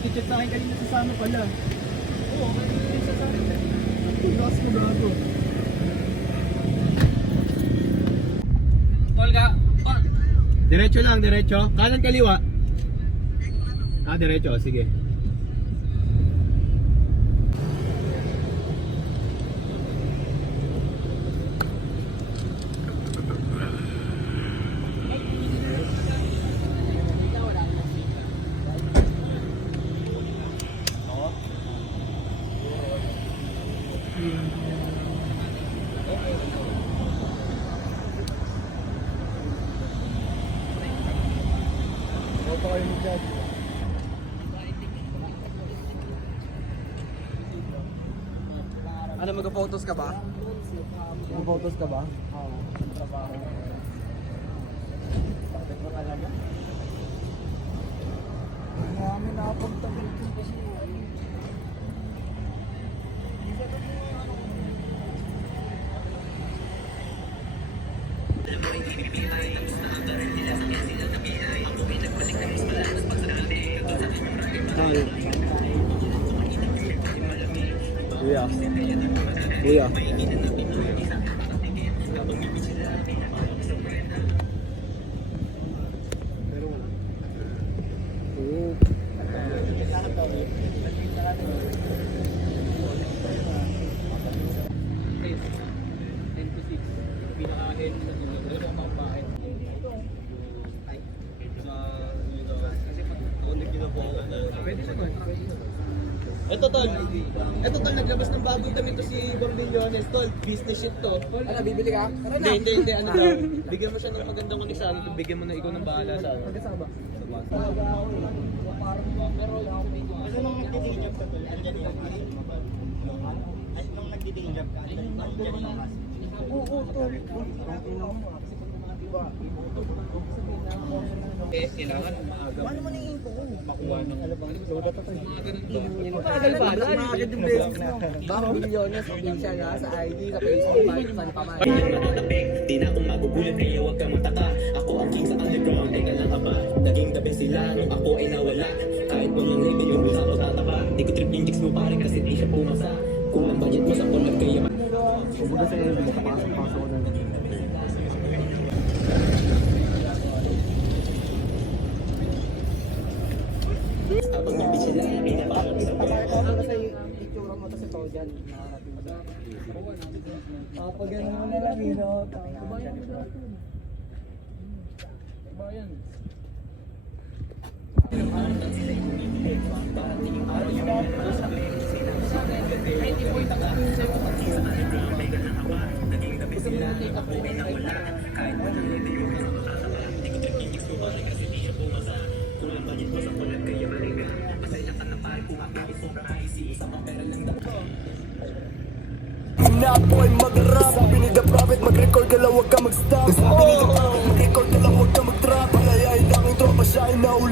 nag-chat sa akin kanina sa Sama pala. Oo, kanina sa Sama. Ang lakas mo gago. Tol ka. Diretso lang, diretso. Kanan kaliwa. Diretso, sige. Ano, mag-photos ka ba? Mag-photos ka ba? Oo. Trabaho. Bakit mo talaga? Marami nakapagtagal ko kasi. Kuya. Kuya. Ito tol, naglabas ng bagong damit to si Borbillones, tol. Business shit to. Ano, bibili ka? Hindi, ano daw. Bigyan mo siya ng magandang koneksyon, bigyan mo na ikaw ng bahala sa ano. Magkasama? Kasi nung nagdi-day job ka tol, andyan yung mas. Ay, nung nagdi-day job ka, andyan yung mas. Oo, tol. Kailangan maaga. Paano mo na-info ko? Makuha ng loda to. Maagal ba? Maagal yung business mo. Baka Milyones, official na sa ID, sa Facebook, saan pa man. Di na ako magugulat kaya huwag kang mataka. Ako ang king sa underground, teka lang aba. Naging the best sila nung ako ay nawala. Kahit mo lang rin yun, wala ako tatapa. Di ko trip yung chicks mo pare kasi di siya pumasa. Kulang budget mo sa collab kaya Kumbaga sa iyo, makapasok-pasok ko na. habang may bitch sila, pinaparang sa Ano sa itsura mo to sa to dyan? Pag ganun mo na lang, Hino. Napoy mag-rap, Bini the Prophet, mag-record ka lang, huwag ka mag-stop. Bini the Prophet, mag-record ka lang, huwag ka mag-trap. Palayain lang ang tropa, siya ay naula.